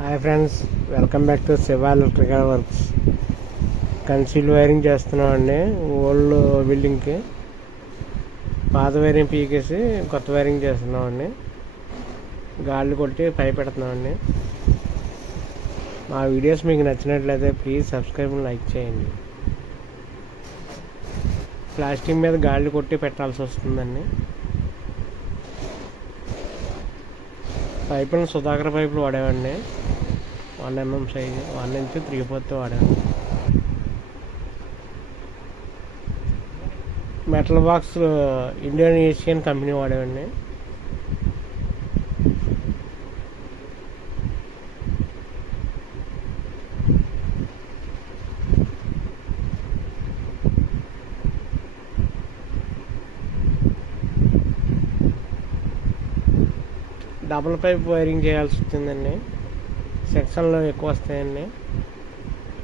Hi friends, welcome back to Shiva electrical works. Conceal wiring చేస్తున్నామండి. Old బిల్డింగ్కి పాత wiring పీకేసి కొత్త వైరింగ్ చేస్తున్నామండి. గాళ్ళు కొట్టి పై పెడుతున్నామండి. మా వీడియోస్ మీకు నచ్చినట్లయితే ప్లీజ్ సబ్స్క్రైబ్ అండ్ లైక్ చేయండి. ప్లాస్టిక్ మీద గాళ్ళు కొట్టి పెట్టాల్సి వస్తుందండి. పైపులను సుధాకర్ పైపులు వాడేవండి. 1 mm సైజు 1 ఇంచ్ 3/4 వాడాను. Metal box Indian Asian company వాడేవండి. డబుల్ పైప్ వైరింగ్ చేయాల్సి వచ్చిందండి. సెక్షన్లో ఎక్కువ వస్తాయండి.